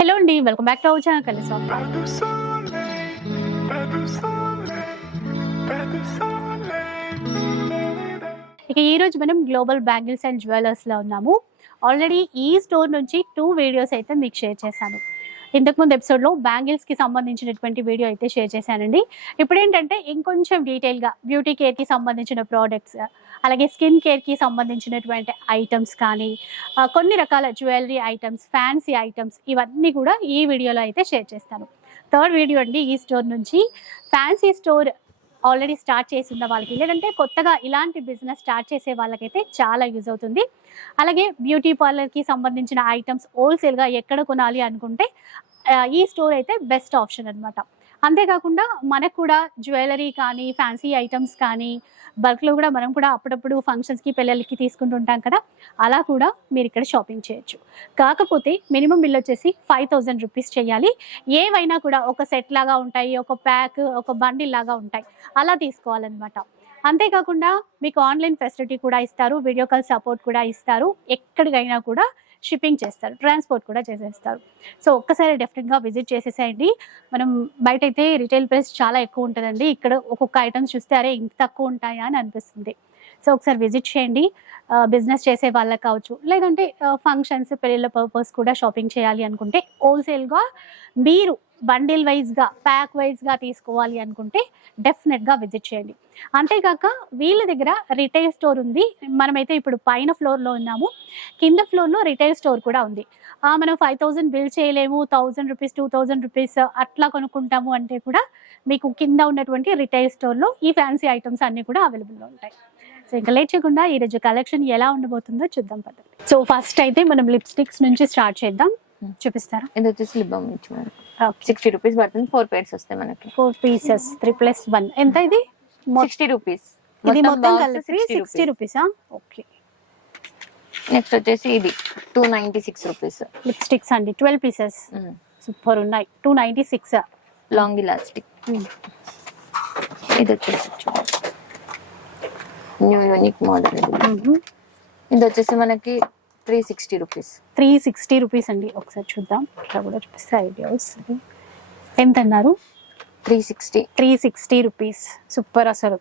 Hello అండి welcome back to our channel కలిసి ఇక ఈ రోజు మనం గ్లోబల్ బ్యాంగిల్స్ అండ్ జ్యువెలర్స్లో ఉన్నాము. ఆల్రెడీ ఈ స్టోర్ నుంచి టూ వీడియోస్ అయితే మీకు షేర్ చేశాను. ఇంతకుముందు ఎపిసోడ్లో బ్యాంగిల్స్కి బ్యాంగిల్స్కి సంబంధించినటువంటి వీడియో అయితే షేర్ చేశానండి. ఇప్పుడు ఏంటంటే ఇంకొంచెం డీటెయిల్గా బ్యూటీ కేర్కి సంబంధించిన ప్రోడక్ట్స్ అలాగే స్కిన్ కేర్కి సంబంధించినటువంటి ఐటమ్స్ కానీ కొన్ని రకాల జ్యువెలరీ ఐటమ్స్ ఫ్యాన్సీ ఐటమ్స్ ఇవన్నీ కూడా ఈ వీడియోలో అయితే షేర్ చేస్తాను. థర్డ్ వీడియో అండి ఈ స్టోర్ నుంచి. ఫ్యాన్సీ స్టోర్ ఆల్రెడీ స్టార్ట్ చేసి ఉన్న వాళ్ళకి. లేదంటే కొత్తగా ఇలాంటి బిజినెస్ స్టార్ట్ చేసే వాళ్ళకైతే చాలా యూజ్ అవుతుంది. అలాగే బ్యూటీ పార్లర్కి సంబంధించిన ఐటమ్స్ హోల్సేల్గా ఎక్కడ కొనాలి అనుకుంటే ఈ స్టోర్ అయితే బెస్ట్ ఆప్షన్ అనమాట అంతేకాకుండా మనకు కూడా జ్యువెలరీ కానీ ఫ్యాన్సీ ఐటమ్స్ కానీ బల్క్లో కూడా మనం కూడా అప్పుడప్పుడు ఫంక్షన్స్కి పిల్లలకి తీసుకుంటుంటాం కదా అలా కూడా మీరు ఇక్కడ షాపింగ్ చేయొచ్చు. కాకపోతే మినిమం బిల్ వచ్చేసి ఫైవ్ థౌజండ్ రూపీస్ చేయాలి. ఏవైనా కూడా ఒక సెట్ లాగా ఉంటాయి ఒక ప్యాక్ ఒక బండిల్ లాగా ఉంటాయి. అలా తీసుకోవాలన్నమాట. అంతేకాకుండా మీకు ఆన్లైన్ ఫెసిలిటీ కూడా ఇస్తారు వీడియో కాల్ సపోర్ట్ కూడా ఇస్తారు. ఎక్కడికైనా కూడా షిప్పింగ్ చేస్తారు ట్రాన్స్పోర్ట్ కూడా చేసేస్తారు. సో ఒక్కసారి డెఫినెట్గా విజిట్ చేసేసేయండి. మనం బయట అయితే రిటైల్ ప్రైస్ చాలా ఎక్కువ ఉంటుందండి. ఇక్కడ ఒక్కొక్క ఐటమ్స్ చూస్తే అరే ఇంత తక్కువ ఉంటాయా అని అనిపిస్తుంది. సో ఒకసారి విజిట్ చేయండి. బిజినెస్ చేసే వాళ్ళకి కావచ్చు. లేదంటే ఫంక్షన్స్ పెళ్ళిళ్ళ పర్పస్ కూడా షాపింగ్ చేయాలి అనుకుంటే హోల్సేల్గా మీరు బండిల్ వైజ్గా ప్యాక్ వైజ్గా తీసుకోవాలి అనుకుంటే డెఫినెట్గా విజిట్ చేయండి. అంతేకాక వీళ్ళ దగ్గర రిటైల్ స్టోర్ ఉంది. మనమైతే ఇప్పుడు పైన ఫ్లోర్లో ఉన్నాము. కింద ఫ్లోర్లో రిటైల్ స్టోర్ కూడా ఉంది. మనం ఫైవ్ థౌజండ్ బిల్ చేయలేము. Thousand rupees two thousand rupees అట్లా కొనుక్కుంటాము అంటే కూడా మీకు కింద ఉన్నటువంటి రిటైల్ స్టోర్లో ఈ ఫ్యాన్సీ ఐటమ్స్ అన్నీ కూడా అవైలబుల్లో ఉంటాయి. సో ఇంకా లేట్ చేయకుండా ఈరోజు కలెక్షన్ ఎలా ఉండబోతుందో చూద్దాం పద్ధతి సో ఫస్ట్ అయితే మనం లిప్స్టిక్స్ నుంచి స్టార్ట్ చేద్దాం. చూపిస్తారా? ఇది వచ్చేసి లిబ్బం సిక్స్టీ రూపీస్ పడుతుంది ఫోర్ పేర్స్ వస్తాయి మనకి. Four pieces three plus one. ఎంత ఇది? Sixty rupees. ఇది మొత్తం కలిసి సిక్స్టీ రూపీసా. ఓకే. నెక్స్ట్ వచ్చేసి ఇది two ninety six rupees. Lipsticks అండి ట్వెల్వ్ పీసెస్. సూపర్ ఉన్నాయి two ninety six long elastic ఇది వచ్చేసి న్యూ యూనిక్ మోడల్ ఇది. ఇది వచ్చేసి మనకి three sixty rupees three sixty rupees అండి. ఒకసారి చూద్దాం. ఇట్లా కూడా చూపిస్తే ఐడియా వస్తుంది. ఎంత అన్నారు three sixty three sixty rupees super అసలు.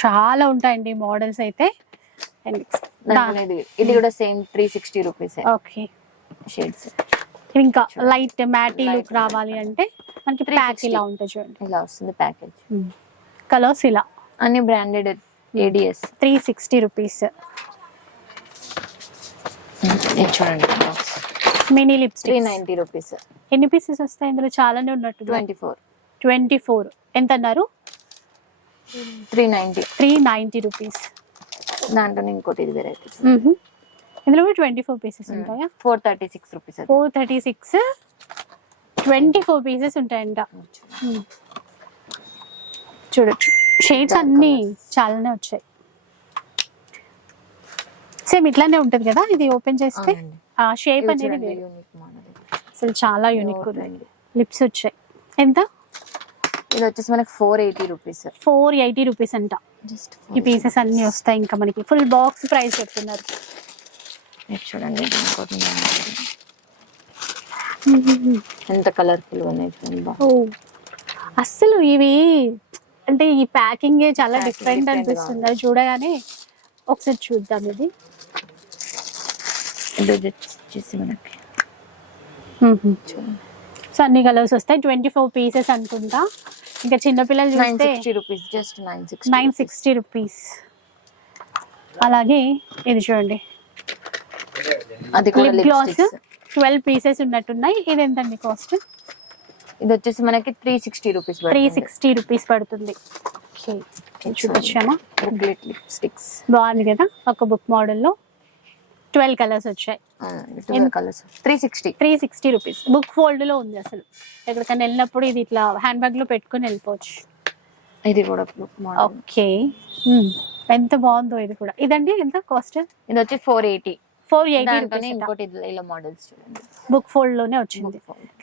చాలా ఉంటాయండి మోడల్స్ అయితే. ఇది ఇది కూడా same three sixty rupees okay shades ఇంకా లైట్ మ్యాటీ లుక్ రావాలి అంటే మనకి 360. ప్యాక్ ఇలా ఉంటుంది చూడండి. ఇలా వస్తుంది ప్యాకేజ్ కలర్స్ ఇలా. అన్ని branded ADS three sixty rupees. చూడండి mini three lipstick ninety rupees. ఎన్ని పీసెస్ వస్తాయి ఇందులో? చాలానే ఉన్నట్టు. Twenty four. Twenty four. ఎంత అన్నారు three ninety three ninety rupees. దాంట్లో ఇంకోటి ఇది వెరైటీ ఇందులో కూడా ట్వంటీ ఫోర్ పీసెస్ ఉంటాయా? Four thirty six rupees four thirty six twenty four pieces ఉంటాయంట. చూడొచ్చు. షేడ్స్ అన్ని. చాలానే వచ్చాయి. సేమ్ ఇట్లానే ఉంటది కదా? ఇది ఓపెన్ చేస్తే. ఆ షేప్ అనేది. అసలు చాలా యూనిక్. లిప్స్ వచ్చాయి. ఎంత? ఇది వచ్చేసి మనకి four eighty rupees four eighty rupees అంట. జస్ట్ ఈ పీసెస్ అన్ని వస్తాయి ఇంకా మనకి. ఫుల్ బాక్స్ ప్రైస్ చెప్తున్నారు. చూడండి. ఎంత కలర్ఫుల్ ఉన్నాయి అస్సలు ఇవి అంటే ఈ ప్యాకింగ్ చాలా డిఫరెంట్ అనిపిస్తుంది. అది చూడగానే ఒకసారి చూద్దాం ఇది. సో అన్ని కలర్స్ వస్తాయి. ట్వంటీ ఫోర్ పీసెస్ అనుకుంటా. ఇంకా చిన్నపిల్లలు నైన్ చూస్తే rupees just nine sixty nine sixty rupees. అలాగే ఇది చూడండి. అది లిప్ గ్లాస్ ట్వెల్వ్ పీసెస్ ఉన్నట్టున్నాయి. ఇది ఎంతండి కాస్ట్? ఇది వచ్చేసి మనకి three sixty rupees three sixty rupees పడుతుంది. చూపించామా? బుక్లెట్ లిప్స్టిక్స్ బాగుంది కదా? ఒక బుక్ మోడల్లో ట్వెల్వ్ కలర్స్ వచ్చాయి. Colours three sixty three sixty rupees book ఫోల్డ్లో ఉంది అసలు. ఎక్కడికైనా వెళ్ళినప్పుడు ఇది ఇట్లా హ్యాండ్ బ్యాగ్లో పెట్టుకొని వెళ్ళిపోవచ్చు. ఇది కూడా బుక్ మోడల్ ఓకే ఎంత బాగుందో ఇది కూడా. ఇదండి ఎంత? కాస్ట్ ఇది వచ్చి ఫోర్ ఎయిటీ ఫోర్ ఎయిటీ ఇంకోటి ఇలా మోడల్స్ చూడండి. బుక్ ఫోల్డ్లోనే వచ్చింది.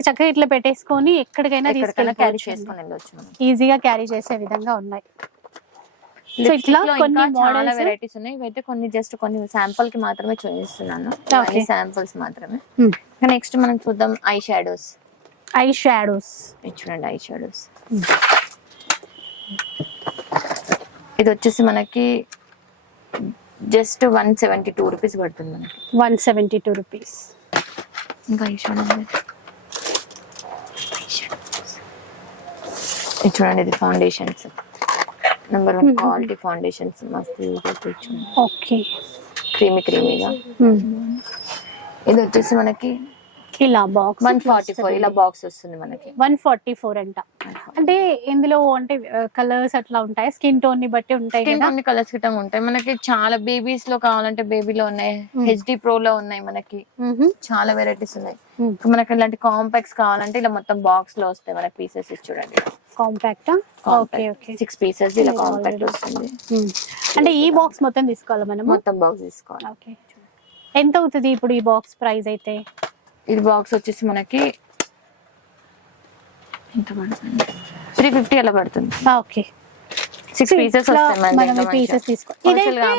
చక్కగా ఇట్లా పెట్టేసుకొని ఎక్కడికైనా ఎక్కడికైనా క్యారీ తీసుకెళ్ళి చేసుకొని వెళ్ళొచ్చు ఈజీగా క్యారీ చేసే విధంగా ఉన్నాయి. సో ఇట్లా కొన్ని మోడల్స్ వెరైటీస్ ఉన్నాయి. ఇవైతే కొన్ని జస్ట్ కొన్ని శాంపుల్కి మాత్రమే చూపిస్తున్నాను. శాంపుల్స్ మాత్రమే. నెక్స్ట్ మనం చూద్దాం ఐ షాడోస్ ఐ షాడోస్ చూడండి ఐ షాడోస్ ఇది వచ్చేసి మనకి just one seventy two rupees పడుతుంది మనకి. One seventy two rupees. ఇంకా ఐ షాడో ఇది చూడండి ఇది foundations number one quality foundations మస్తు యూజ్ అవుతాయి చూడండి ఓకే. క్రీమీ క్రీమీగా ఇది వచ్చేసి మనకి ఇలా బాక్స్ వన్ ఫార్టీ ఫోర్ ఇలా బాక్స్ వస్తుంది మనకి. వన్ ఫార్టీ ఫోర్ అంట అంటే ఇందులో అంటే కలర్స్ అట్లా ఉంటాయి? స్కిన్ టోన్ని బట్టి ఉంటాయి కొన్ని కలర్స్ గిట్టం ఉంటాయి. మనకి చాలా బేబీస్లో కావాలంటే బేబీలో ఉన్నాయి. హెచ్డి ప్రో లో ఉన్నాయి మనకి. చాలా వెరైటీస్ ఉన్నాయి. ఇంకా మనకి ఇలాంటి కాంపాక్ట్స్ కావాలంటే ఇలా మొత్తం బాక్స్లో వస్తాయి మనకి పీసెస్ చూడండి. Compact okay okay six pieces ఇలా కాంపాక్ట్ వస్తుంది. మ్మ్. అంటే ఈ బాక్స్ మొత్తం తీసుకోవాలి మనము? మొత్తం బాక్స్ తీసుకోవాలి. ఓకే ఎంత అవుతుంది ఇప్పుడు ఈ బాక్స్ ప్రైస్ అయితే? ఇది బాక్స్ వచ్చేసి మనకి ఎంత పడుతుంది? త్రీ ఫిఫ్టీ అలా పడుతుంది. ఓకే. సిక్స్ పీసెస్ వస్తాయి పీసెస్ తీసుకో ఇదైతే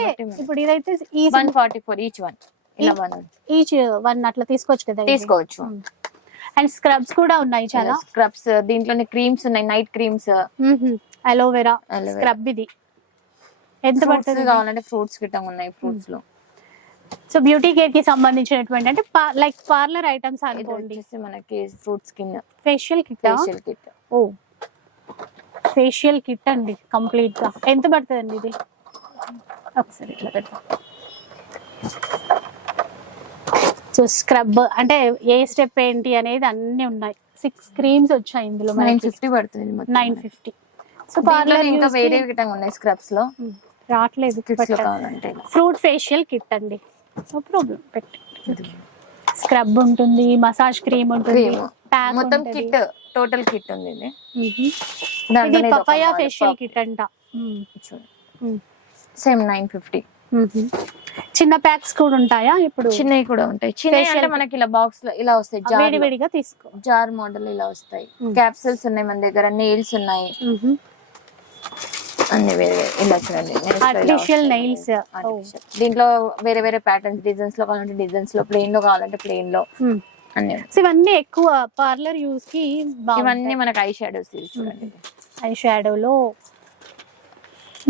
ఇప్పుడు ఇదైతే ఈ one forty four each one ఇలా వన్ ఈచ్ వన్ అట్లా తీసుకోవచ్చు కదా. తీసుకోవచ్చు. అండ్ స్క్రబ్స్ కూడా ఉన్నాయి చాలా? స్క్రబ్స్ దీంట్లోనే క్రీమ్స్ ఉన్నాయి నైట్ క్రీమ్స్ అలోవెరా. స్క్రబ్ ఇది. ఎంత పడుతుంది? కావాలంటే ఫ్రూట్స్ గిట్ట ఉన్నాయి ఫ్రూట్స్లో. సో బ్యూటీ కేర్కి సంబంధించినటువంటి అంటే లైక్ పార్లర్ ఐటమ్స్ అనుకోండి. మనకి fruit skin facial kit facial kit ఓ. ఫేషియల్ కిట్ అండి కంప్లీట్గా. ఎంత పడుతుందండి ఇది? ఒకసారి ఇట్లా పెడతాం సో స్క్రబ్ అంటే ఏ స్టెప్ ఏంటి అనేది అన్ని ఉన్నాయి. సిక్స్ క్రీమ్స్ వచ్చాయి ఇందులో నైన్ ఫిఫ్టీ పడుతుంది నైన్ ఫిఫ్టీ. సో పార్లర్ ఇంకా వేరే గిట్ట ఉన్నాయి స్క్రబ్స్లో. రావట్లేదు. ఫ్రూట్ ఫేషియల్ కిట్ అండి. నో ప్రాబ్లం పెట్టి. స్క్రబ్ ఉంటుంది మసాజ్ క్రీమ్ ఉంటుంది ప్యాక్ మొత్తం కిట్ టోటల్ కిట్ ఉంది ఇది. పపాయ. ఫేషియల్ కిట్ అంట. Same nine fifty. చిన్న ప్యాక్స్ కూడా ఉంటాయా ఇప్పుడు? చిన్నవి కూడా ఉంటాయి. చిన్నవి Facial అంటే మనకి ఇలా బాక్స్లో ఇలా వస్తాయి. జార్ వేడి వేడిగా తీసుకో. జార్ మోడల్ ఇలా వస్తాయి. క్యాప్సూల్స్ ఉన్నాయి మన దగ్గర నెయిల్స్ ఉన్నాయి. అన్ని వేరే ఇలా చూడండి nails లో ఇలా Artificial వస్తాయి. nails. Artificial. దీంట్లో వేరే వేరే ప్యాటర్న్స్ డిజైన్స్లో కావాలంటే డిజైన్స్లో ప్లెయిన్లో కావాలంటే ప్లెయిన్లో అన్ని. సో ఇవన్నీ ఎక్కువ పార్లర్ యూస్కి ఇవన్నీ మనకి ఐ షాడోస్ చూడండి ఐ షాడో లో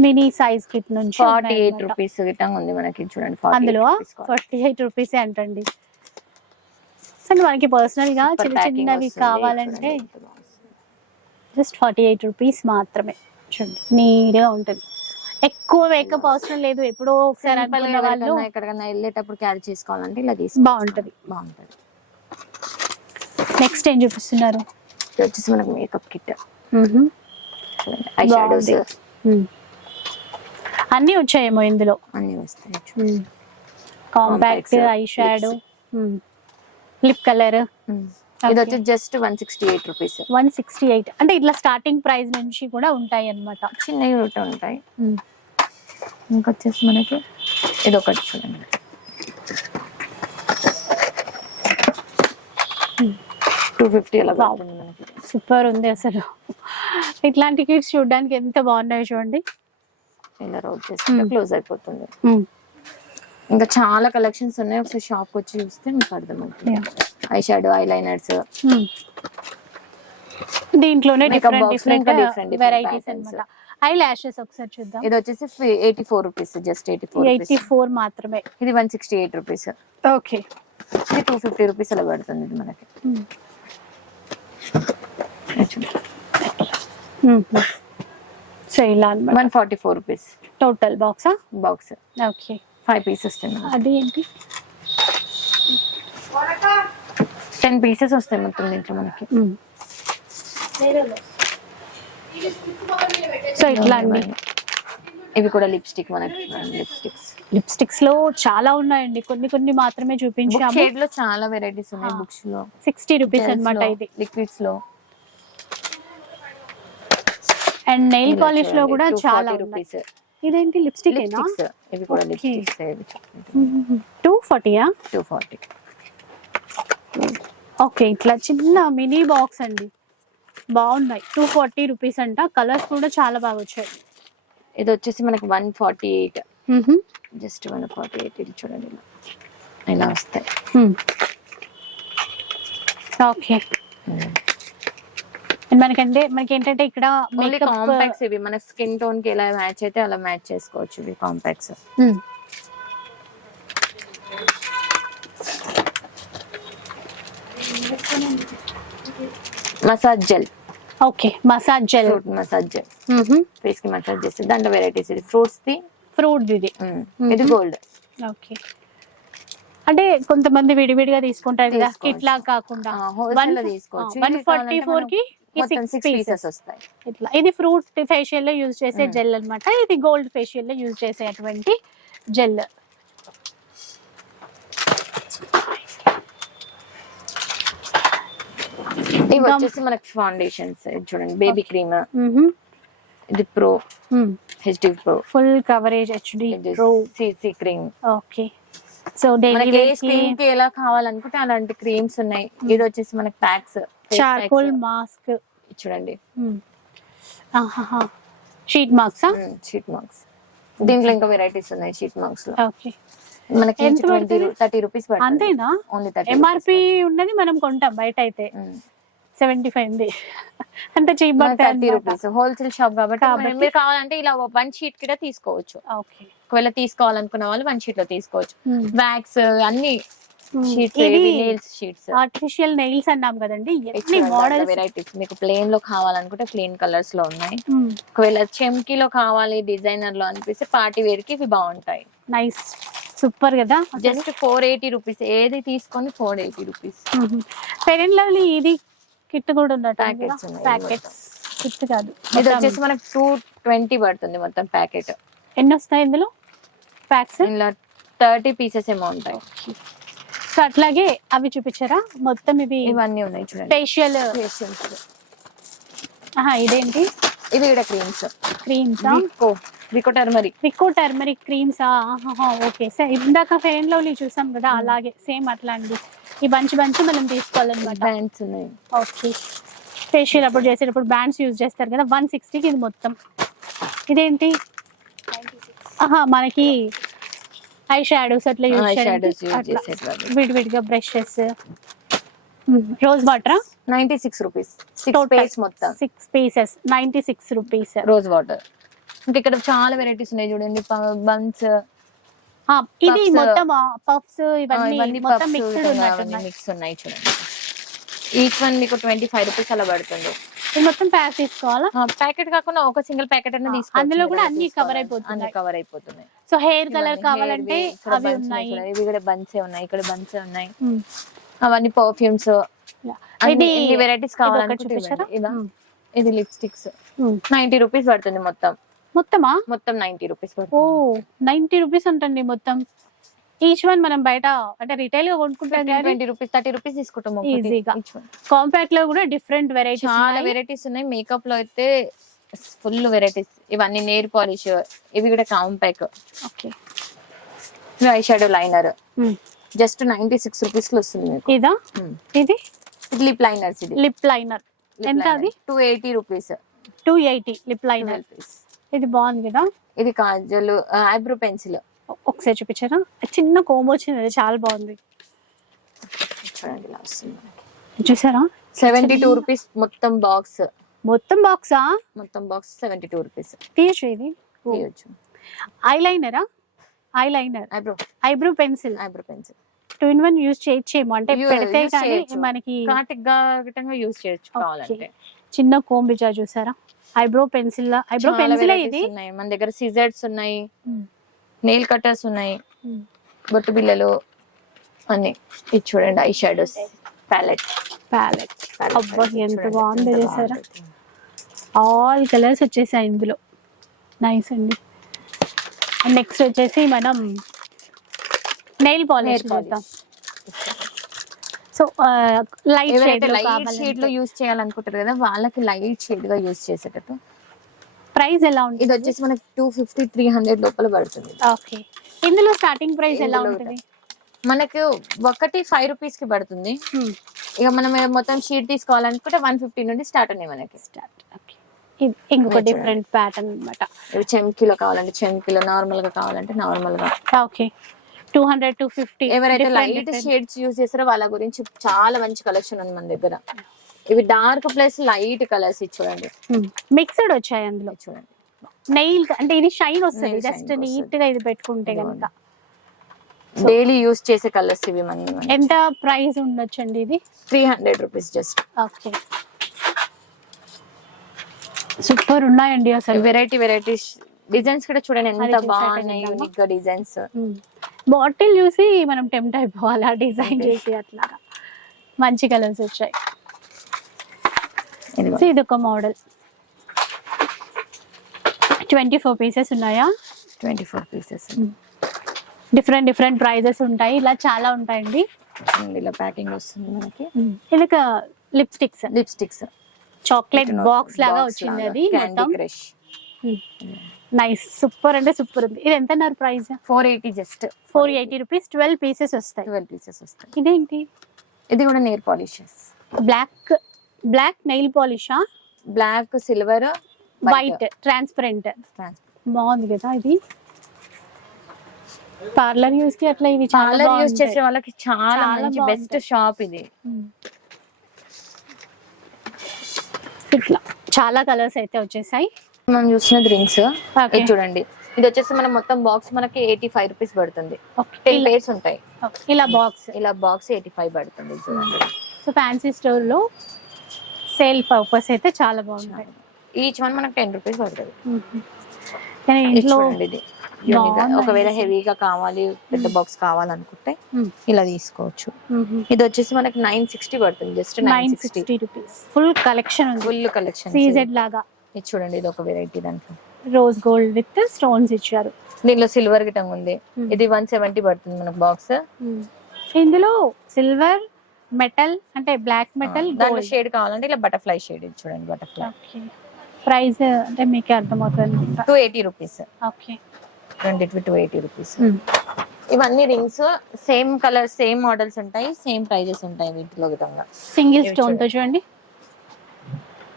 మినీ సైజ్ కిట్ నుంచి ఫార్టీ ఎయిట్. రూపీస్ గిట్టంగా ఉంది మనకి చూడండి 48 అందులో. ఫార్టీ ఎయిట్ రూపీస్ అంటండి అంటే మనకి పర్సనల్గా చిన్న చిన్నవి. కావాలంటే. జస్ట్ ఫార్టీ ఎయిట్ రూపీస్ మాత్రమే చూడండి నీట్గా ఉంటుంది. ఎక్కువ మేకప్ అవసరం లేదు. ఎప్పుడో ఒకసారి అనుకున్న వాళ్ళు ఎక్కడికైనా వెళ్ళేటప్పుడు క్యారీ చేసుకోవాలంటే ఇలా తీసుకో బాగుంటది. బాగుంటది. నెక్స్ట్ ఏం చూపిస్తున్నారు? ఇది వచ్చేసి మనకి మేకప్ కిట్ ఐ షాడోస్. అన్నీ వచ్చాయేమో ఇందులో? అన్ని వస్తాయి. Compact eye shadow lip colour. ఇది వచ్చి just one sixty eight rupees one sixty eight అంటే ఇట్లా స్టార్టింగ్ ప్రైస్ నుంచి కూడా ఉంటాయి అనమాట చిన్నవి కూడా ఉంటాయి. ఇంకొచ్చేసి మనకి ఇది ఒకటి చూడండి టూ ఫిఫ్టీ అలా. పడుతుంది మనకి. సూపర్ ఉంది అసలు. ఇట్లాంటి కిట్స్ చూడడానికి ఎంత బాగున్నాయి చూడండి. ఇలా రోల్ Hmm. క్లోజ్ అయిపోతుంది. మ్మ్. ఇంకా చాలా కలెక్షన్స్ ఉన్నాయి. ఒకసారి షాప్ వచ్చి చూస్తే మీకు అర్థమవుతుంది. Eye shadow eye liners. దీంట్లోనే డిఫరెంట్ డిఫరెంట్ వెరైటీస్. అన్నమాట. ఐ లాషెస్ ఒకసారి చూద్దాం. ఇది వచ్చేసి eighty four rupees just eighty four eighty four మాత్రమే. ఇది one sixty eight rupees okay ఇది టూ ఫిఫ్టీ రూపీస్ అలా పడుతుంది ఇది మనకి. సో ఇలా one forty four rupees total బాక్సా box okay five pieces వస్తాయి అది ఏంటి? టెన్ పీసెస్ వస్తాయి మొత్తం దీంట్లో మనకి. సో ఇట్లా అండి. ఇవి కూడా లిప్స్టిక్ మనకి లిప్స్టిక్స్. లిప్స్టిక్స్లో చాలా ఉన్నాయండి. కొన్ని కొన్ని మాత్రమే చూపించాము. షేడ్లో చాలా వెరైటీస్ ఉన్నాయి. బుక్స్లో. సిక్స్టీ రూపీస్ అన్నమాట ఇది. లిక్విడ్స్లో. అండ్ నెయిల్ పాలిష్లో కూడా 240 చాలా రూపీస్ ఇదేంటి లిప్స్టిక్ లిప్స్టిక్స్. ఇవి కూడా. లిప్స్టిక్స్ టూ ఫార్టీయా టూ ఫార్టీ. ఓకే ఇట్లా చిన్న మినీ బాక్స్ అండి. బాగున్నాయి. టూ ఫార్టీ రూపీస్ అంట. కలర్స్ కూడా చాలా బాగా వచ్చాయి. ఇది వచ్చేసి మనకి one forty eight. Just one forty eight. ఇది చూడండి. ఇలా వస్తాయి. ఓకే. మనకంటే మనకి ఏంటంటే ఇక్కడ ఓన్లీ మేకప్ కాంపాక్ట్స్ ఇవి. మన స్కిన్ టోన్కి ఎలా మ్యాచ్ అయితే అలా మ్యాచ్ చేసుకోవచ్చు ఇవి compacts massage gel okay massage gel fruit massage gel ఫేస్కి మసాజ్ చేస్తే దాంట్లో వెరైటీస్ ఇది. ఫ్రూట్స్ ది ఫ్రూట్ ఇది ఉమ్, ఇది గోల్డ్ ఓకే అంటే కొంతమంది విడివిడిగా తీసుకుంటారు కదా. లాగా కాకుండా. వన్ ఫార్టీ ఫోర్కి మొత్తం సిక్స్ సిక్స్ పీసెస్ వస్తాయి. ఇట్లా. ఇది ఫ్రూట్ ఫేషియల్లో యూజ్ చేసే జెల్ అన్నమాట. ఇది గోల్డ్ ఫేషియల్లో యూజ్ చేసేటువంటి జెల్ ఇవి వచ్చేసి మనకి ఫౌండేషన్స్ చూడండి బేబీ క్రీమ్ ఇది pro HD pro full coverage HD pro CC cream okay so daily స్కిన్కి ఎలా కావాలనుకుంటే అలాంటి క్రీమ్స్ ఉన్నాయి. ఇది వచ్చేసి మనకి ప్యాక్స్ చార్కోల్ మాస్క్ చూడండి. షీట్ మార్క్స్ షీట్ మార్క్స్ దీంట్లో ఇంకా వెరైటీస్ ఉన్నాయి షీట్ మార్క్స్లో. ఓకే మనకి? థర్టీ రూపీస్ అంతేనా? ఓన్లీ థర్టీ ఎంఆర్పి ఉన్నది మనం కొంటాం బయట అయితే సెవెంటీ ఫైవ్ ఉంది. అంత cheap thirty rupees wholesale shop కాబట్టి మీరు కావాలంటే ఇలా వన్ షీట్ కూడా తీసుకోవచ్చు. ఓకే ఒకవేళ తీసుకోవాలనుకున్న వాళ్ళు వన్ షీట్లో తీసుకోవచ్చు. వ్యాక్స్ అన్ని షీట్స్ ఇది నెయిల్స్ ఆర్టిఫిషియల్ అన్నాం కదండి. ఎన్ని మోడల్స్ వెరైటీస్ మీకు ప్లేన్లో కావాలనుకుంటే ప్లేన్ కలర్స్లో ఉన్నాయి. ఒకవేళ చెమ్కీలో కావాలి డిజైనర్లో అనిపిస్తే పార్టీ వేర్కి ఇవి బాగుంటాయి. నైస్ సూపర్ కదా. జస్ట్ ఫోర్ ఎయిటీ రూపీస్ ఏది తీసుకొని four eighty rupees and lovely ఇది కిట్ కూడా Packets ఉన్నాయి, ప్యాకెట్స్ కిట్ కాదు. ఇది వచ్చేసి మనకి టూ ట్వంటీ పడుతుంది మొత్తం ప్యాకెట్. ఎన్ని వస్తాయి ఇందులో? ప్యాక్స్ ఇలా థర్టీ పీసెస్ ఏమో ఉంటాయి. సో అట్లాగే అవి చూపించారా? మొత్తం ఇవి ఇవన్నీ ఉన్నాయి చూడండి. Facial Facials. ఇదేంటి? ఇవి ఇక్కడ creams creams Vicco turmeric Vicco turmeric creams okay. Sir ఇందాక అండ్ లవ్లీ చూసాం కదా అలాగే సేమ్ అట్లా అండి ఈ బంచ్ బంచ్ మనం తీసుకోవాలన్నమాట. బ్యాండ్స్ ఉన్నాయి. ఓకే. ఫేషియల్ అప్పుడు చేసేటప్పుడు బ్యాండ్స్ యూజ్ చేస్తారు కదా వన్ సిక్స్టీకి ఇది మొత్తం. ఇదేంటి? ఆహా మనకి ఐ షాడోస్ అట్లా యూజ్ చేసేటప్పుడు. విడివిడిగా brushes rose water ninety six rupees six pieces మొత్తం. Six pieces ninety six rupees rose water ఇంకా ఇక్కడ చాలా వెరైటీస్ ఉన్నాయి చూడండి. బన్స్ ఇది. మొత్తం పఫ్స్ ఇవన్నీ మొత్తం మిక్స్డ్ ఉన్నట్టున్నాయి మిక్స్ ఉన్నాయి. చూడండి. ఈచ్ వన్ మీకు ట్వంటీ ఫైవ్ రూపీస్ అలా పడుతుంది. ఇది మొత్తం ప్యాక్ తీసుకోవాలా? ప్యాకెట్ కాకుండా ఒక సింగిల్ ప్యాకెట్ అన్న ఆ, తీసుకోవచ్చు అందులో కూడా అన్ని తీసుకోవాలి. cover అయిపోతున్నాయి. అన్ని కవర్ అయిపోతున్నాయి. సో హెయిర్ కలర్ కావాలంటే అవి ఉన్నాయి. ఇవి కూడా బన్సే ఉన్నాయి. ఇక్కడ బన్సే ఉన్నాయి. Hmm. అవన్నీ పర్ఫ్యూమ్స్ ఇది వెరైటీస్ కావాలంటే. ఇది లిప్స్టిక్స్. నైన్టీ రూపీస్ పడుతుంది మొత్తం. మొత్తమా? మొత్తం నైన్టీ రూపీస్ ఓ నైన్టీ రూపీస్ ఉంటుంది మొత్తం. ఈచ్ వన్ మనం బయట అంటే రిటైల్గా కొనుక్కుంటాం కానీ ట్వంటీ రూపీస్ థర్టీ రూపీస్ తీసుకుంటాం one. కాంపాక్ట్లో కూడా డిఫరెంట్ వెరైటీస్ చాలా వెరైటీస్ ఉన్నాయి. మేకప్లో అయితే ఫుల్ వెరైటీస్ ఇవన్నీ నేర్ పాలిష్ ఇవి కూడా compact okay eye shadow liner just ninety six రూపీస్లో వస్తుంది మీకు. ఇదా? Hmm. ఇది? ఇది లిప్ లైనర్స్ ఇది లిప్ లైనర్ ఎంత అది? Two eighty rupees two eighty lip liner ఇది బాగుంది కదా? ఇది కాజల్ ఐబ్రో పెన్సిల్ ఒకసారి చూపించారా చిన్న కోమ్ వచ్చింది అది చాలా బాగుంది. చూడండి ఇలా వస్తుంది. చూసారా? సెవెంటీ టూ రూపీస్ మొత్తం బాక్స్ మొత్తం బాక్సా మొత్తం బాక్స్ సెవెంటీ టూ రూపీస్ తీయచ్చు ఇది? తీయచ్చు. Eye లైనరా eye liner eyebrow eyebrow pencil eyebrow pencil two in one use చేయొచ్చేమో అంటే పెడితే కానీ. మనకి యూస్ చేయొచ్చు. కావాలంటే. చిన్న కోంబిజా చూసారా? ఐబ్రో పెన్సిల్ ఐబ్రో పెన్సిల్ ఇది? ఉన్నాయి. మన దగ్గర సిజర్స్ ఉన్నాయి. Hmm. నెయిల్ కట్టర్స్ ఉన్నాయి. Hmm. బొట్టు బిల్లలు అన్ని. ఇది చూడండి ఐ షాడోస్. ప్యాలెట్ ప్యాలెట్ అబ్బా ఎంత బాగుంది చూసారా ఆల్ కలర్స్ వచ్చేసాయి ఇందులో. నైస్ అండి. నెక్స్ట్ వచ్చేసి మనం నెయిల్ పాలిష్ చూద్దాం. సో లైట్ షేడ్ లైట్ షేడ్లో యూస్ చేయాలనుకుంటారు కదా వాళ్ళకి లైట్ షేడ్గా యూస్ చేసేటట్టు. ప్రైస్ ఎలా ఇది ఉంటుంది వచ్చేసి మనకి టూ ఫిఫ్టీ త్రీ హండ్రెడ్ లోపల పడుతుంది. ఓకే. ఇందులో స్టార్టింగ్ ప్రైస్ ఎలా ఉంటుంది? మనకు ఒకటి ఫైవ్ రూపీస్కి పడుతుంది. ఇక మనం మొత్తం షీట్ తీసుకోవాలనుకుంటే వన్ ఫిఫ్టీ నుండి స్టార్ట్ ఉన్నాయి మనకి. స్టార్ట్ ఇది ఇంకొక. డిఫరెంట్ ప్యాటర్న్ అన్నమాట. ఇవి చెంకిలో కావాలంటే చెంకిలో నార్మల్గా కావాలంటే నార్మల్గా. Okay two hundred two fifty ఎవరైతే లైట్ షేడ్స్ యూజ్ చేస్తారో వాళ్ళ గురించి చాలా మంచి కలెక్షన్ ఉంది మన దగ్గర. ఇవి డార్క్ ప్లస్ లైట్ కలర్స్ చూడండి. మిక్స్డ్ వచ్చాయి అందులో చూడండి. నెయిల్ అంటే ఇది షైన్ వస్తుంది. జస్ట్. నీట్గా ఇది పెట్టుకుంటే. కనుక డైలీ యూజ్ చేసే కలర్స్ ఇవి మన ఎంత ప్రైస్ ఉండొచ్చండి ఇది? Three hundred rupees just okay super ఉన్నాయండి అసలు. వెరైటీ వెరైటీస్ డిజైన్స్ కూడా చూడండి ఎంత బాగున్నాయి. యూనిక్గా డిజైన్స్ బాటిల్ చూసి మనం టెంప్ట్ అయిపోవాలి? ఆ డిజైన్. చేసి అట్లా మంచి కలర్స్ వచ్చాయి. సో ఇది ఒక మోడల్. ట్వంటీ ఫోర్ పీసెస్ ఉన్నాయా? Twenty four pieces. Different different prices ఉంటాయి. ఇలా చాలా ఉంటాయండి. ఇలా ప్యాకింగ్ వస్తుంది మనకి. ఇది ఒక లిప్స్టిక్స్. లిప్స్టిక్స్. చాక్లెట్ బాక్స్ లాగా వచ్చింది అది మొత్తం. క్రష్ నైస్ సూపర్ అంటే సూపర్ ఉంది. ఇది ఎంత అన్నారు price four eighty just four eighty rupees twelve pieces వస్తాయి. ట్వెల్వ్ పీసెస్ వస్తాయి. ఇదేంటి? ఇది కూడా నేర్ పాలిషెస్ బ్లాక్ బ్లాక్ నెయిల్ పాలిషా బ్లాక్ సిల్వర్ వైట్ ట్రాన్స్పరెంట్ బాగుంది కదా ఇది? పార్లర్ యూస్కి అట్లా ఇవి చాలా పార్లర్ బాగుంటాయి. చేసే వాళ్ళకి చాలా మంచి బెస్ట్. షాప్ ఇది. ఉమ్. ఇట్లా. చాలా కలర్స్ అయితే వచ్చేసాయి. మనం రింగ్స్ Okay. ఇది చూడండి. ఇది వచ్చేసి మన మొత్తం బాక్స్ మనకి ఎయిటీ ఫైవ్ రూపీస్ పడుతుంది. టెన్ ఇలా- పేర్స్ ఉంటాయి. ఇలా బాక్స్ ఇలా బాక్స్ ఎయిటీ ఫైవ్ పడుతుంది చూడండి. సో ఫ్యాన్సీ స్టోర్లో సేల్ పర్పస్ అయితే చాలా బాగుంటాయి. ఈచ్ వన్ మనకి టెన్ రూపీస్ పడుతుంది. కానీ ఇంట్లో ఇది. ఒకవేళ. హెవీగా కావాలి పెద్ద బాక్స్ కావాలనుకుంటే. ఇలా తీసుకోవచ్చు. ఇది వచ్చేసి మనకి నైన్ సిక్స్టీ పడుతుంది just nine sixty. Rupees. Full collection full collection CZ లాగా. ఇది చూడండి ఇది ఒక వెరైటీ దాంట్లో రోజ్ గోల్డ్ విత్ స్టోన్స్ ఇచ్చారు. దీనిలో సిల్వర్ గిటంగ్ ఉంది. ఇది వన్ సెవెంటీ పడుతుంది మనకు బాక్స్ ఇందులో సిల్వర్ మెటల్ అంటే బ్లాక్ మెటల్ దాంట్లో షేడ్ కావాలంటే ఇలా బటర్ఫ్లై షేడ్ చూడండి బటర్ఫ్లై ప్రైస్ అంటే మీకే అర్థమవుతుంది. Two eighty rupees okay. రెండిటివి two eighty rupees ఇవన్నీ rings same colour same models ఉంటాయి సేమ్ ప్రైజెస్ ఉంటాయి వీటిలో విధంగా. సింగిల్ స్టోన్తో చూడండి.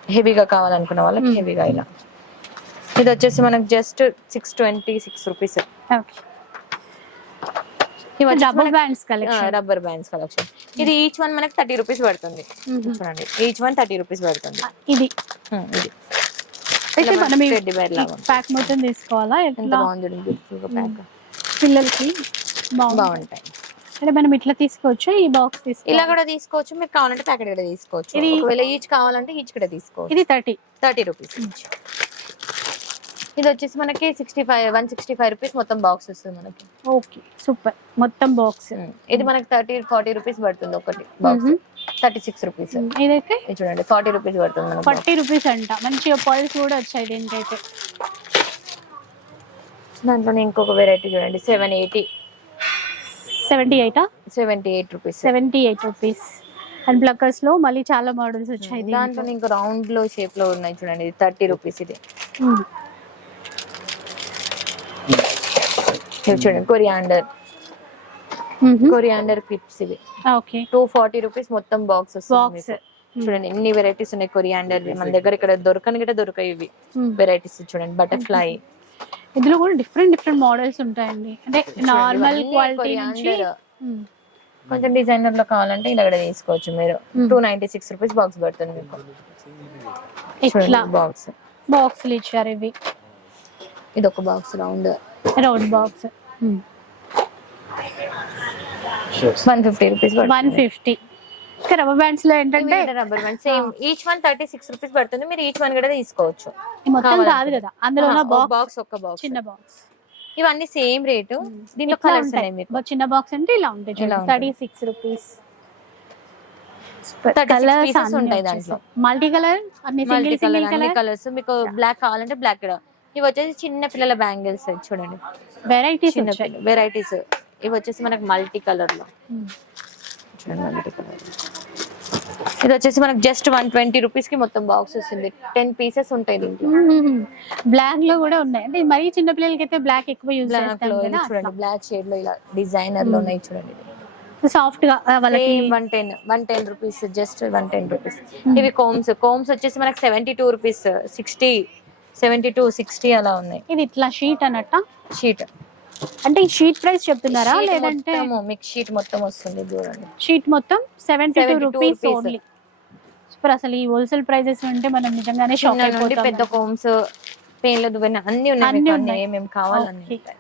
హెవీగా కావాలనుకున్న వాళ్ళకి Hmm. హెవీగా ఇలా. ఇది వచ్చేసి మనకు just six twenty six rupees double bands collection rubber bands collection ఇది ఈచ్ వన్ మనకి థర్టీ రూపీస్ పడుతుంది. చూడండి. ఈచ్ వన్ థర్టీ రూపీస్ పడుతుంది. ఇది. ఇది. అయితే మనం. ప్యాక్ మొత్తం తీసుకోవాలా? ఎంత ఎట్లా? బాగుంది ప్యాక్ పిల్లలకి బాగుంటాయి. అంటే మనం ఇట్లా తీసుకోవచ్చు ఈ బాక్స్ తీసుకో ఇలా కూడా తీసుకోవచ్చు మీకు కావాలంటే ప్యాకెట్ కూడా తీసుకోవచ్చు. ఇది- ఒకవేళ ఈచ్ కావాలంటే ఈచ్ కూడా తీసుకోవచ్చు. ఇది థర్టీ థర్టీ రూపీస్ ఇది వచ్చేసి మనకి sixty five one sixty five rupees మొత్తం బాక్స్ వస్తుంది మనకి. Okay super. మొత్తం బాక్స్ ఉమ్. ఇది మనకి థర్టీ ఫార్టీ రూపీస్ పడుతుంది ఒకటి బాక్స్. థర్టీ సిక్స్ రూపీస్ ఇదైతే? ఇది చూడండి ఫార్టీ రూపీస్ పడుతుంది. ఫార్టీ రూపీస్ అంట. మంచిగా పర్ల్స్ కూడా వచ్చాయి దీనికైతే. దాంట్లోనే ఇంకొక వెరైటీ చూడండి seven eighty seventy ఎయిటా seventy eight rupees seventy eight rupees and ప్లక్కర్స్లో మళ్ళీ చాలా మోడల్స్ వచ్చాయి దీంట్లో. దాంట్లో ఇంకా రౌండ్లో షేప్లో ఉన్నాయి చూడండి థర్టీ రూపీస్ ఇది. ఇవి చూడండి కొరియాండర్. కొరియాండర్ క్లిప్స్ ఇవి. ఓకే టూ ఫార్టీ రూపీస్ మొత్తం బాక్స్ వస్తుంది. చూడండి ఎన్ని వెరైటీస్ ఉన్నాయి కొరియాండర్ మన దగ్గర ఇక్కడ దొరకని కూడా దొరకాయి ఇవి. వెరైటీస్ చూడండి బటర్ఫ్లై ఇందులో కూడా డిఫరెంట్ డిఫరెంట్ మోడల్స్ ఉంటాయండి. అంటే నార్మల్ క్వాలిటీ నుంచి. మ్మ్. కొంచెం డిజైనర్లో కావాలంటే ఇలా కూడా తీసుకోవచ్చు మీరు. Hmm. Two ninety six rupees box పడుతుంది మీకు. ఇట్లా బాక్స్ బాక్స్లు ఇచ్చారు ఇవి. ఇది ఒక box round round box one fifty rupees one fifty rubber బ్యాండ్స్లో ఏంటంటే rubber band same each one thirty six rupees పడుతుంది. మీరు ఈచ్ వన్ కూడా తీసుకోవచ్చు. మొత్తం. కాదు కదా. అందులో ఉన్న బాక్స్ ఒక్క బాక్స్ చిన్న బాక్స్ ఇవన్నీ సేమ్ రేటు దీంట్లో కలర్స్ ఉన్నాయి మీకు? చిన్న బాక్స్ అంటే ఇలా ఉంటాయి. థర్టీ సిక్స్ రూపీస్ 36 pieces ఉంటాయి దాంట్లో. మల్టీ కలర్ అన్ని సింగిల్ కలర్స్ మీకు బ్లాక్ కావాలంటే బ్లాక్ కూడా. ఇవి వచ్చేసి చిన్న పిల్లల బ్యాంగిల్స్ చూడండి. వెరైటీస్ వెరైటీస్ ఇవి వచ్చేసి మనకి మల్టీ కలర్లో మ్మ్. చూడండి మల్టీ కలర్. ఇది వచ్చేసి మనకి జస్ట్ వన్ ట్వంటీ రూపీస్కి మొత్తం బాక్స్ వస్తుంది. టెన్ పీసెస్ ఉంటాయి దీంట్లో. బ్లాక్లో కూడా ఉన్నాయి. అంటే మరీ చిన్న పిల్లలకి అయితే బ్లాక్ ఎక్కువ యూజ్ చూడండి బ్లాక్ షేడ్లో ఇలా డిజైనర్లో ఉన్నాయి చూడండి సాఫ్ట్గా వాళ్ళకి one ten one ten rupees just one ten rupees ఇవి కోమ్స్ కోమ్స్ వచ్చేసి మనకి seventy two rupees sixty seventy two sixty అలా ఉన్నాయి. ఇది ఇట్లా షీట్ అన్నట్ట? షీట్. అంటే ఈ షీట్ ప్రైస్ చెప్తున్నారా? లేదంటే మిక్స్ షీట్ మొత్తం వస్తుంది చూడండి. షీట్ మొత్తం seventy two 72 rupees. Only. Super అసలు ఈ హోల్సేల్ ప్రైజెస్ అంటే మనం నిజంగానే చిన్న నుండి పెద్ద కోమ్స్ పెయిన్ల దువ్వెన అన్ని ఉన్నాయి అన్ని మీకు. ఏమేమి. ఉంటాయి.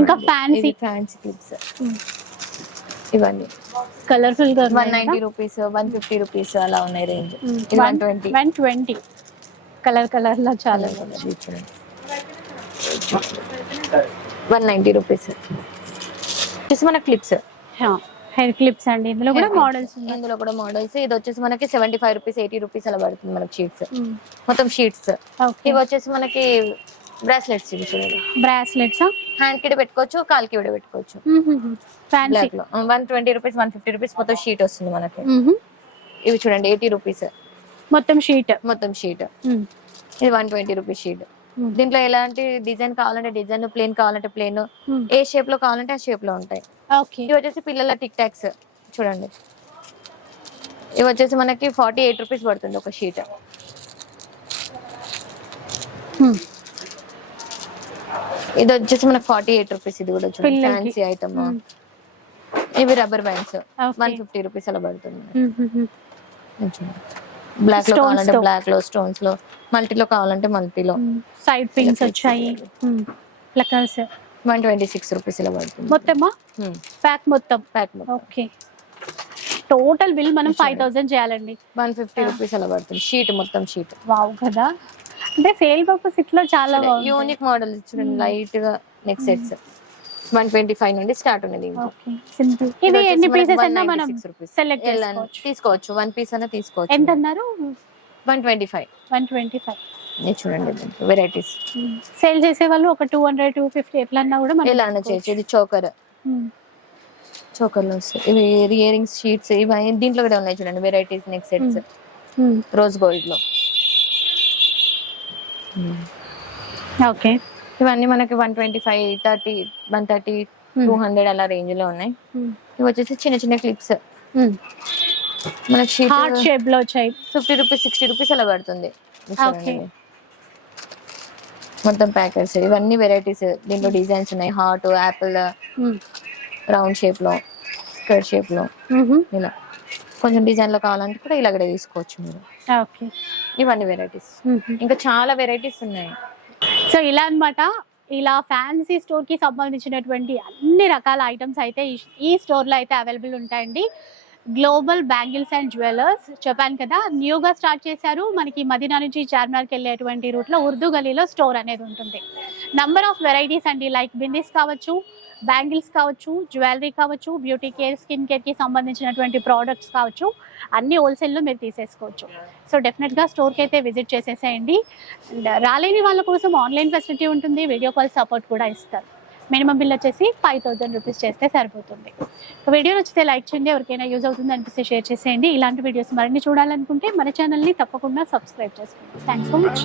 ఇంకా. ఇవి ఫ్యాన్సీ క్లిప్స్ ఇవన్నీ. కలర్ఫుల్గా one ninety rupees one fifty rupees అలా ఉన్నాయి range. One twenty. One twenty. Colour కలర్లో చాలా వన్ నైన్టీ రూపీస్ వచ్చేసి మన క్లిప్స్ హెయిర్ క్లిప్స్ అండి. ఇందులో కూడా మోడల్స్ ఇందులో కూడా మోడల్స్ ఇది వచ్చేసి మనకి seventy five rupees eighty rupees అలా పడుతుంది మనకి షీట్స్ మొత్తం షీట్స్ ఇవి వచ్చేసి మనకి బ్రాస్లెట్స్ ఇవి చూడండి. బ్రాస్లెట్స్ హ్యాండ్కి పెట్టుకోవచ్చు కాల్కి పెట్టుకోవచ్చు. One twenty rupees one fifty rupees మొత్తం షీట్ వస్తుంది మనకి. ఇవి చూడండి ఎయిటీ రూపీస్ మొత్తం షీట్ మొత్తం షీట్ ఇది వన్ ట్వంటీ రూపీస్ షీట్ దీంట్లో ఎలాంటి డిజైన్ కావాలంటే డిజైన్ ప్లేన్ కావాలంటే ప్లేన్ ఏ షేప్లో కావాలంటే ఆ షేప్లో ఉంటాయి. ఇవి వచ్చేసి పిల్లల టిక్ టాక్స్ చూడండి. ఇవి వచ్చేసి మనకి ఫార్టీ ఎయిట్ రూపీస్ పడుతుంది ఒక షీట్ ఇది వచ్చేసి మనకి ఫార్టీ ఎయిట్ రూపీస్ ఇది కూడా చూడండి. ఫ్యాన్సీ ఐటమ్ ఇవి rubber bands one fifty rupees అలా పడుతుంది. బ్లాక్లో కావాలంటే. బ్లాక్లో స్టోన్స్లో. మల్టీలో కావాలంటే మల్టీలో. సైడ్ పిన్స్ Electric వచ్చాయి. Pluckers one twenty six rupees ఇలా పడుతుంది. మొత్తమా? ప్యాక్ మొత్తం. ప్యాక్ ఓకే టోటల్ బిల్ మనం ఫైవ్ థౌసండ్ చేయాలండి. వన్ ఫిఫ్టీ రూపీస్ అలా పడుతుంది. షీట్ మొత్తం షీట్ వావ్ కదా? అంటే సేల్ పర్పస్ ఇట్లా చాలా యూనిక్ మోడల్ చూడండి లైట్గా neck sets one twenty five నుండి స్టార్ట్ ఉన్నది సింపుల్. ఇవి ఎన్ని పీసెస్ అన్నా మనం సెలెక్ట్ చేసుకోవచ్చు. తీసుకోవచ్చు. వన్ పీస్ అన్న తీసుకోవచ్చు. ఎంత అన్నారు one twenty five. One twenty five. చూడండి వెరైటీస్ సేల్ చేసే వాళ్ళు ఒక టూ హండ్రెడ్ టూ ఫిఫ్టీ ఎట్లా అన్నా కూడా ఎలా అన్న చేయొచ్చు. ఇది చోకర్. ఉమ్. చోకర్లో వస్తాయి ఇవి ఇయర్ రింగ్స్ షీట్స్ ఇవి దీంట్లో కూడా ఉన్నాయి చూడండి. Varieties neck sets. రోజ్ గోల్డ్లో. ఓకే ఇవన్నీ మనకి one twenty five thirty one thirty two hundred అలా రేంజ్లో ఉన్నాయి. ఉమ్. ఇవి వచ్చేసి చిన్న చిన్న క్లిప్స్ ఉమ్. మనకి హార్ట్ షేప్లో వచ్చాయి. ఫిఫ్టీ రూపీస్ సిక్స్టీ రూపీస్ అలా పడుతుంది. మొత్తం ప్యాకెట్స్ ఇవన్నీ వెరైటీస్ దీంట్లో డిజైన్స్ ఉన్నాయి. Heart apple. రౌండ్ షేప్లో స్క్వేర్ షేప్లో. మ్హూ. ఇలా. కొంచెం డిజైన్లో కావాలంటే కూడా ఇలా కూడా తీసుకోవచ్చు మీరు. ఓకే ఇవన్నీ వెరైటీస్ మ్హూ. ఇంకా చాలా వెరైటీస్ ఉన్నాయి. సో ఇలా అన్నమాట. ఇలా ఫ్యాన్సీ స్టోర్కి సంబంధించినటువంటి అన్ని రకాల ఐటమ్స్ అయితే ఈ- ఈ స్టోర్లో అయితే అవైలబుల్ ఉంటాయండి. గ్లోబల్ బ్యాంగిల్స్ అండ్ జ్యువెలర్స్ చెప్పాను కదా న్యూగా స్టార్ట్ చేశారు. మనకి మదీనా నుంచి చార్మినార్కి వెళ్ళేటువంటి రూట్లో ఉర్దూ గలీలో స్టోర్ అనేది ఉంటుంది. నంబర్ ఆఫ్ వెరైటీస్ అండి లైక్ బిందీస్ కావచ్చు బ్యాంగిల్స్ కావచ్చు జ్యువెలరీ కావచ్చు బ్యూటీ కేర్ స్కిన్ కేర్కి సంబంధించినటువంటి ప్రోడక్ట్స్ కావచ్చు అన్ని హోల్సేల్లో మీరు తీసేసుకోవచ్చు. సో డెఫినెట్గా స్టోర్కి అయితే విజిట్ చేసేసేయండి. అండ్ రాలేని వాళ్ళ కోసం ఆన్లైన్ ఫెసిలిటీ ఉంటుంది వీడియో కాల్ సపోర్ట్ కూడా ఇస్తారు. మినిమం బిల్ వచ్చేసి ఫైవ్ థౌసండ్ రూపీస్ చేస్తే సరిపోతుంది. వీడియో నచ్చితే లైక్ చేయండి ఎవరికైనా యూజ్ అవుతుంది అనిపిస్తే షేర్ చేసేయండి. ఇలాంటి వీడియోస్ మరిన్ని చూడాలనుకుంటే మన ఛానల్ని తప్పకుండా సబ్స్క్రైబ్ చేసుకోండి. Thanks for much